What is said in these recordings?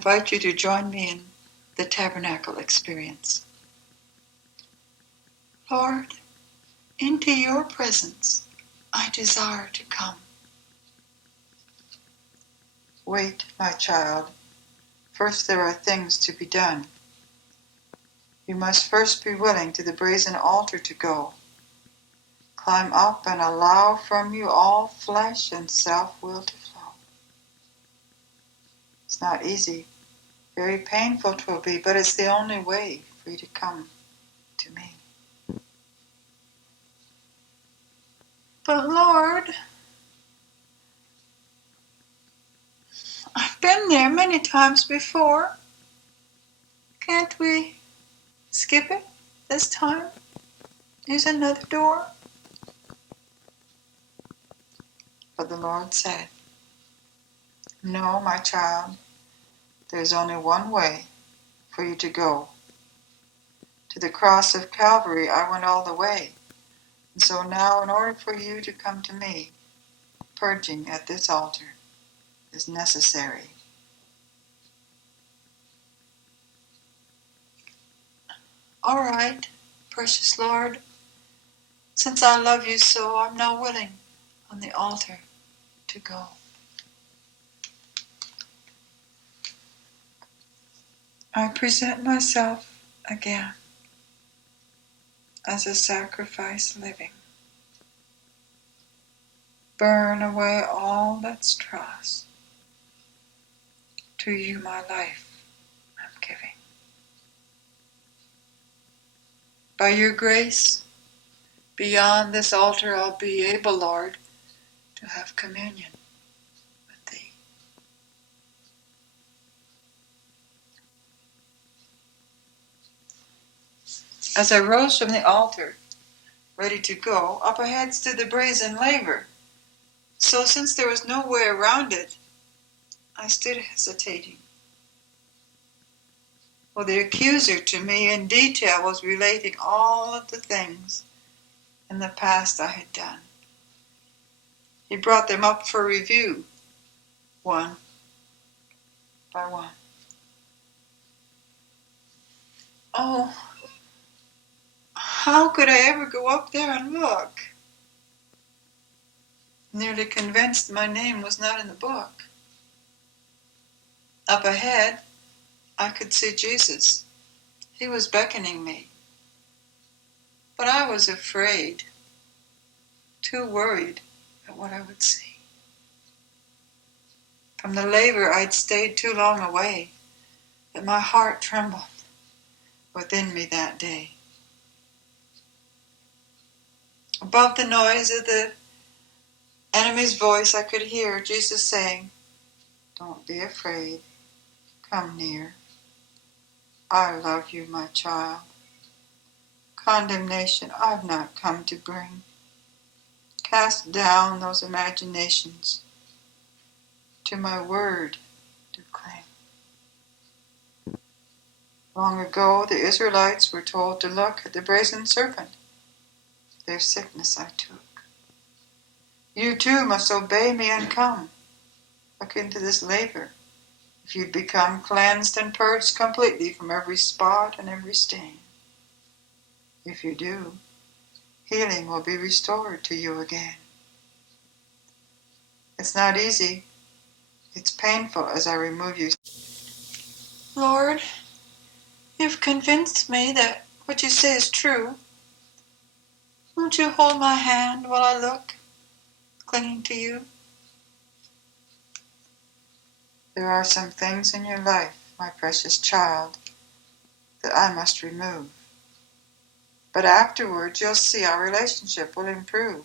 invite you to join me in the Tabernacle Experience. Lord, into your presence I desire to come. Wait, my child. First there are things to be done. You must first be willing to the brazen altar to go. Climb up and allow from you all flesh and self-will to flow. It's not easy. Very painful 'twill be, but it's the only way for you to come to me. But Lord, I've been there many times before. Can't we skip it this time? Use another door? But the Lord said, no, my child, there's only one way for you to go. To the cross of Calvary I went all the way. And so now, in order for you to come to me, purging at this altar is necessary. All right, precious Lord, since I love you so, I'm now willing on the altar to go. I present myself again as a sacrifice living. Burn away all that's dross. To you my life I'm giving. By your grace, beyond this altar I'll be able, Lord, to have communion with thee. As I rose from the altar, ready to go, up ahead stood the brazen laver. So since there was no way around it, I stood hesitating. Well, the accuser to me in detail was relating all of the things in the past I had done. He brought them up for review, one by one. Oh, how could I ever go up there and look? Nearly convinced my name was not in the book. Up ahead, I could see Jesus. He was beckoning me. But I was afraid, too worried at what I would see. From the laver I'd stayed too long away, that my heart trembled within me that day. Above the noise of the enemy's voice I could hear Jesus saying, don't be afraid, come near. I love you, my child. Condemnation I've not come to bring. Cast down those imaginations, to my word to cling. Long ago the Israelites were told to look at the brazen serpent. Their sickness I took. You too must obey me and come. Look into this laver. If you'd become cleansed and purged completely from every spot and every stain. If you do, healing will be restored to you again. It's not easy. It's painful as I remove you. Lord, you've convinced me that what you say is true. Won't you hold my hand while I look, clinging to you? There are some things in your life, my precious child, that I must remove. But afterwards you'll see our relationship will improve.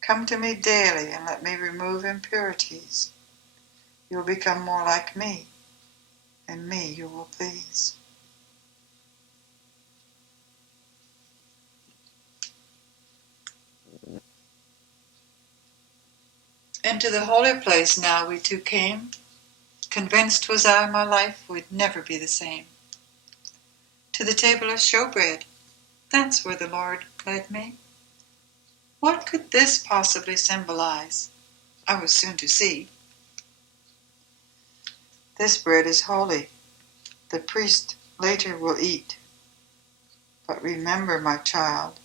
Come to me daily and let me remove impurities. You'll become more like me, and me you will please. Into the holy place now we two came. Convinced was I my life would never be the same. To the table of showbread, that's where the Lord led me. What could this possibly symbolize? I was soon to see. This bread is holy. The priest later will eat. But remember, my child,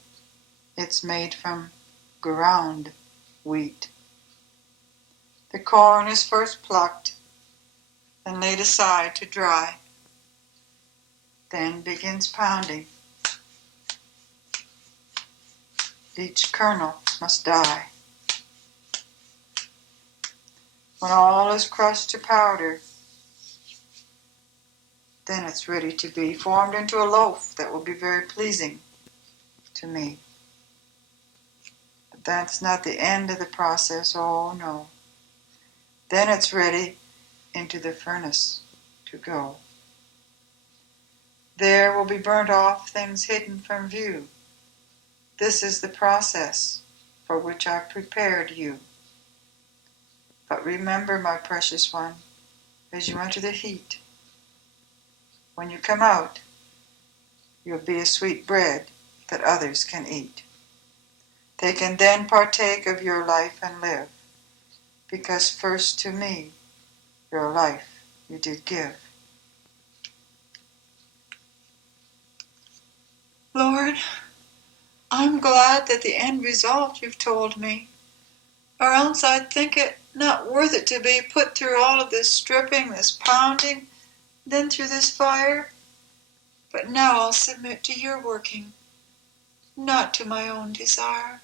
it's made from ground wheat. The corn is first plucked, then laid aside to dry, then begins pounding. Each kernel must die. When all is crushed to powder, then it's ready to be formed into a loaf that will be very pleasing to me. But that's not the end of the process, oh no. Then it's ready into the furnace to go. There will be burnt off things hidden from view. This is the process for which I've prepared you. But remember, my precious one, as you enter the heat, when you come out, you'll be a sweet bread that others can eat. They can then partake of your life and live, because first to me your life you did give. Lord, I'm glad that the end result you've told me, or else I'd think it not worth it to be put through all of this stripping, this pounding, then through this fire. But now I'll submit to your working, not to my own desire.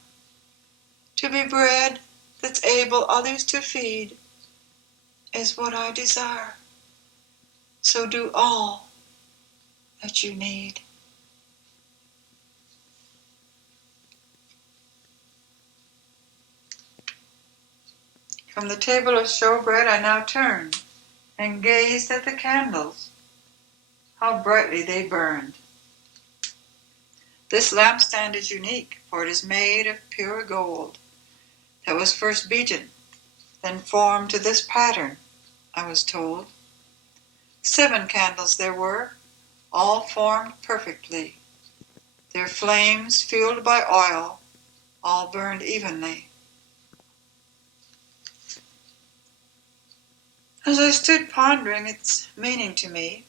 To be bread that's able others to feed is what I desire. So do all that you need. From the table of showbread I now turned and gazed at the candles. How brightly they burned. This lampstand is unique, for it is made of pure gold that was first beaten, then formed to this pattern, I was told. 7 candles there were, all formed perfectly. Their flames, fueled by oil, all burned evenly. As I stood pondering its meaning to me,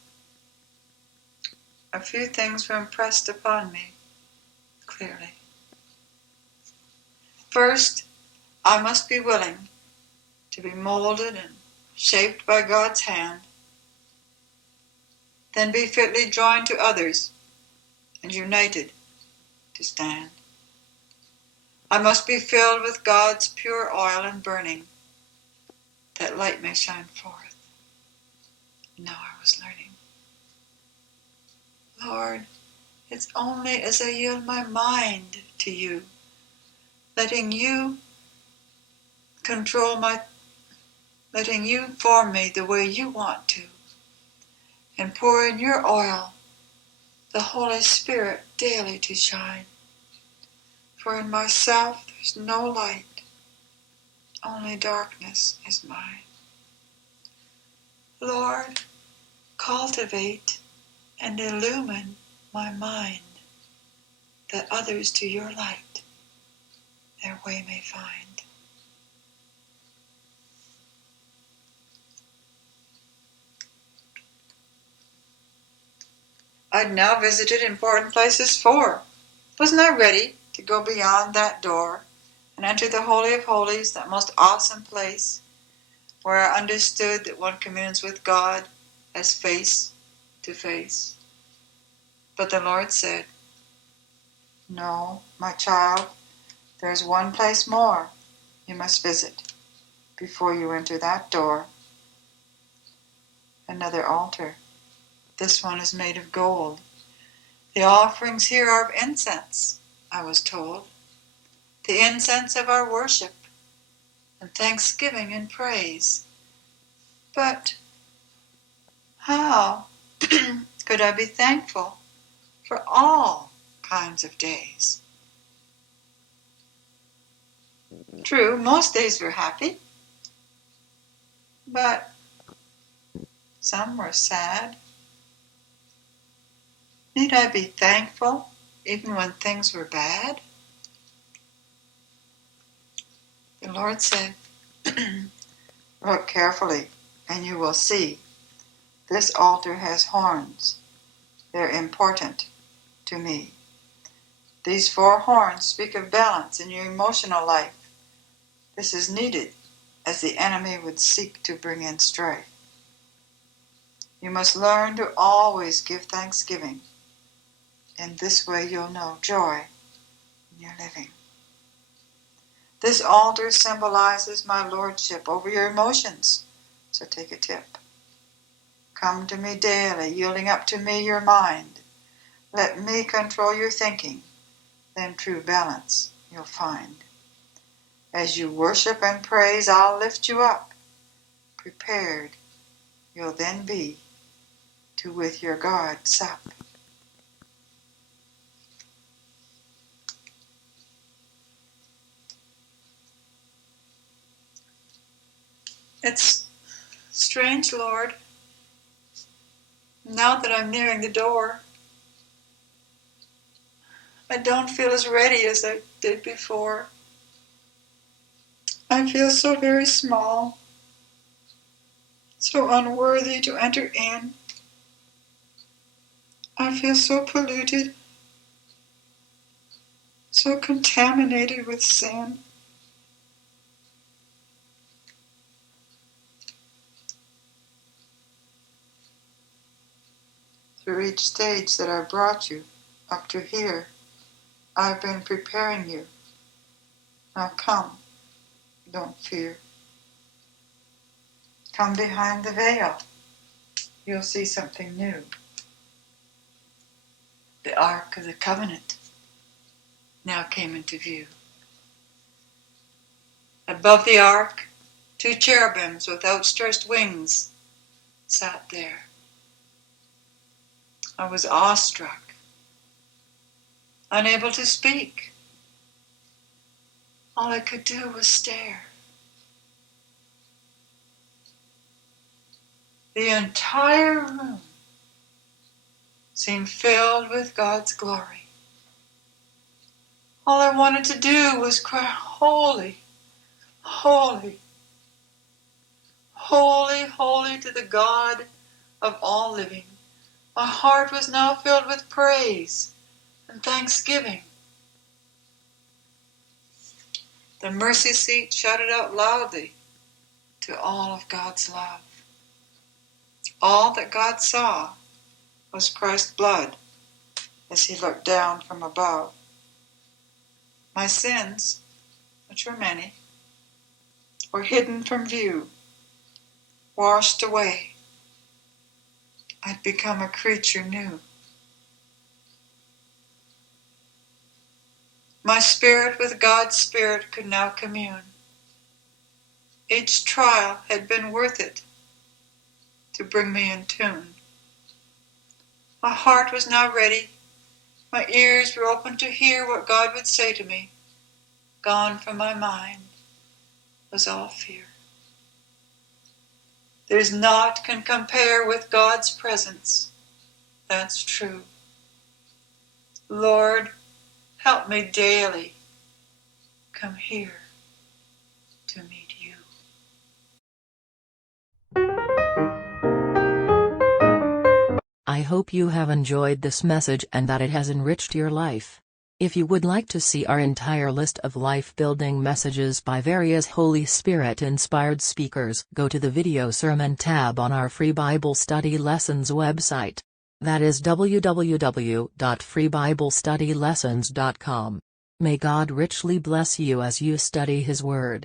a few things were impressed upon me clearly. First, I must be willing to be molded and shaped by God's hand, then be fitly joined to others and united to stand. I must be filled with God's pure oil and burning, that light may shine forth. Now I was learning. Lord, it's only as I yield my mind to you, letting you form me the way you want to, and pour in your oil, the Holy Spirit, daily to shine. For in myself there's no light, only darkness is mine. Lord, cultivate and illumine my mind, that others to your light their way may find. I'd now visited important places 4. Wasn't I ready to go beyond that door and enter the Holy of Holies, that most awesome place where I understood that one communes with God as face to face? But the Lord said, no, my child, there's one place more you must visit before you enter that door. Another altar. This one is made of gold. The offerings here are of incense, I was told. The incense of our worship and thanksgiving and praise. But how could I be thankful for all kinds of days? True, most days were happy, but some were sad. Need I be thankful even when things were bad? The Lord said, look carefully and you will see This altar has horns. They're important to me. These 4 horns speak of balance in your emotional life. This is needed as the enemy would seek to bring in strife. You must learn to always give thanksgiving. In this way you'll know joy in your living. This altar symbolizes my lordship over your emotions, so take a tip. Come to me daily, yielding up to me your mind. Let me control your thinking, then true balance you'll find. As you worship and praise, I'll lift you up. Prepared you'll then be to with your God sup. It's strange, Lord. Now that I'm nearing the door, I don't feel as ready as I did before. I feel so very small, so unworthy to enter in. I feel so polluted, so contaminated with sin. Through each stage that I brought you up to here, I've been preparing you. Now come, don't fear. Come behind the veil. You'll see something new. The Ark of the Covenant now came into view. Above the Ark, 2 cherubims with outstretched wings sat there. I was awestruck, unable to speak. All I could do was stare. The entire room seemed filled with God's glory. All I wanted to do was cry, holy, holy, holy, holy to the God of all living. My heart was now filled with praise and thanksgiving. The mercy seat shouted out loudly to all of God's love. All that God saw was Christ's blood as he looked down from above. My sins, which were many, were hidden from view, washed away. I'd become a creature new. My spirit with God's spirit could now commune. Each trial had been worth it to bring me in tune. My heart was now ready. My ears were open to hear what God would say to me. Gone from my mind was all fear. There's naught can compare with God's presence. That's true. Lord, help me daily come here to meet you. I hope you have enjoyed this message and that it has enriched your life. If you would like to see our entire list of life-building messages by various Holy Spirit-inspired speakers, go to the Video Sermon tab on our Free Bible Study Lessons website. That is www.freebiblestudylessons.com. May God richly bless you as you study His Word.